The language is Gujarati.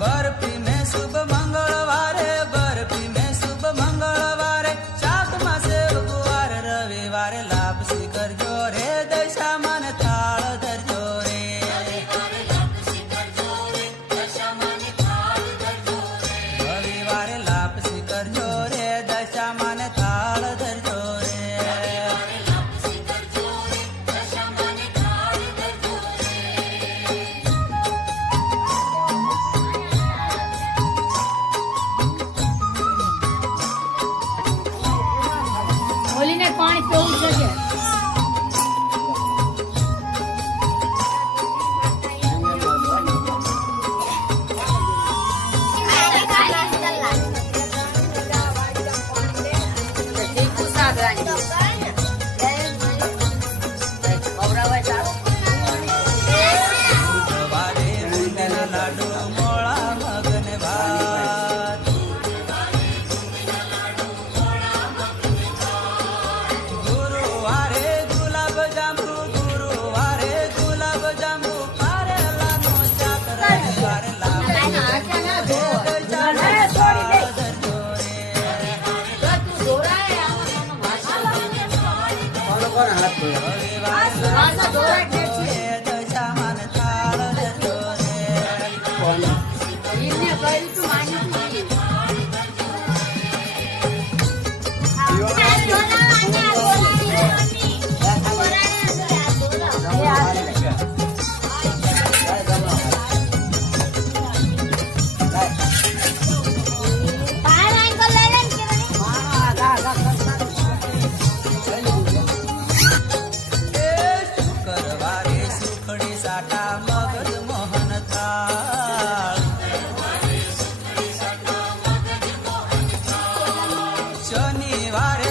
બરફી મેં શુભ મંગળવારે બરફી મેં શુભ મંગળવારે શાકમાં સેવ ગુવાર રવિવારે લાપસી કરજો રે દશામાન થાળ ધરજો રે રવિવારે લાપસી કરજો રે દશામાન થાળ ધરજો રે હોલીને પાણી પીવું છે બુધવારે બુંદીના લાડુ મોળા મગને ભાત ગુરુવારે ગુલાબ જાંબુ કારેલાનો શાક રવિવારે દશામાન થાળ ધરજો રે શુક્રવારે સુખડી સાટા મગજ મોહન થાળ શનિવારે